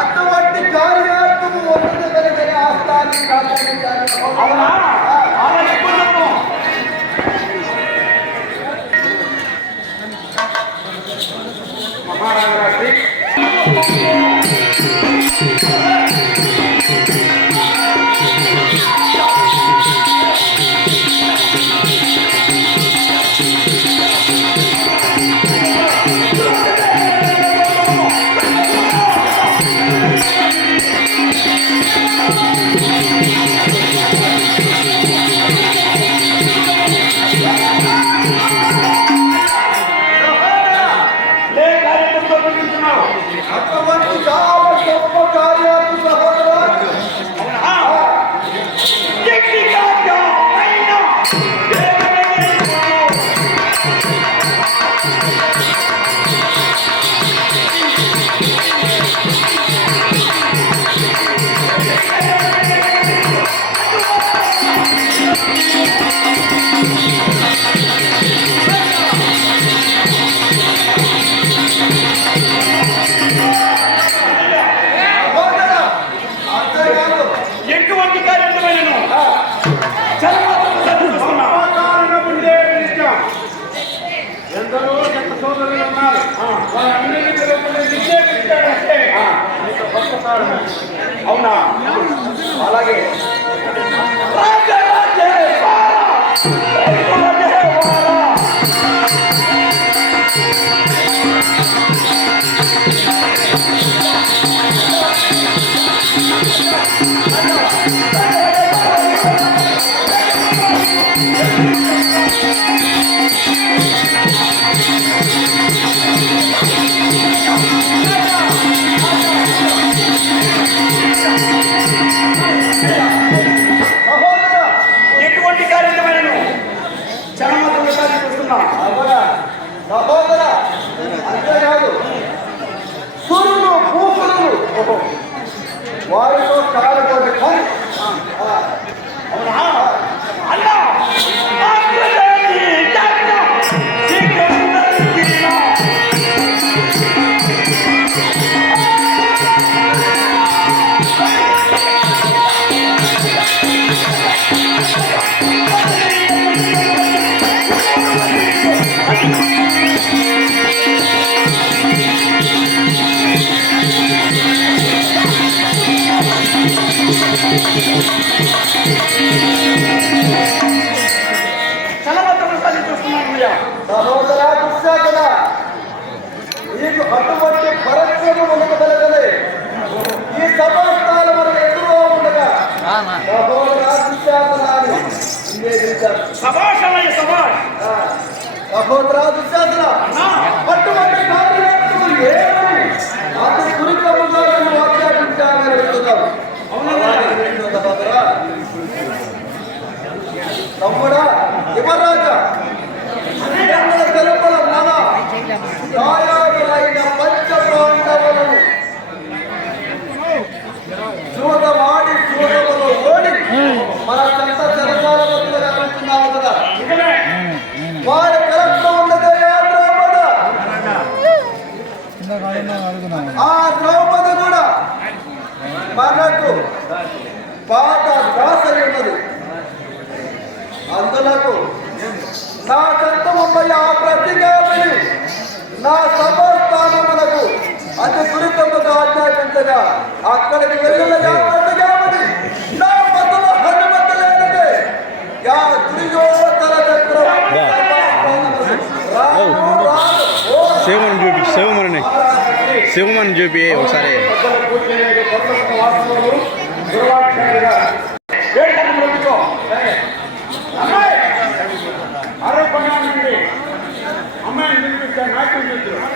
అటువంటి కార్యాత్మకు వండుదగలిగిన ఆస్థాన్ని అవునా మహారాజు అవునా అలాగే సహోదర అంతేకాదు సూర్యుడు భూసురుడు వారితో కాలకోటి కానీ సహోదరా దుశ్శాసన నీకు అటువంటి పరస్యము ఉండగలగలే ఈ సభాస్థాల మనకు ఎదురుగా ఉండగా సహోదరా దుశ్శాసనాన్ని సహోదరా దుశ్శాసన అటువంటి కార్యక్రమం ఏమని అతి సురుకముగా ఆజ్ఞాపించాలని వెళ్తున్నావు సహోదరా తమ్ముడా యువరాజా తెలుపల మన దాయాదులైన పంచపాండవులను చూడవాడి చూడవలో ఓడి మన చెంత చెరసాల మధ్యలో వెళ్తున్నాము కదా వారి కలెక్టర్ ఉన్నదే యాత్ర రాజా అక్కడికి వెళ్ళిన కాబట్టి నా పదల హనుమతి లేనిదే యా దుర్యోధన చక్రవర్తి శివమని చూపి ఒకసారి అమ్మాయి నిలిపిస్తే నాట్యం చేస్తారు.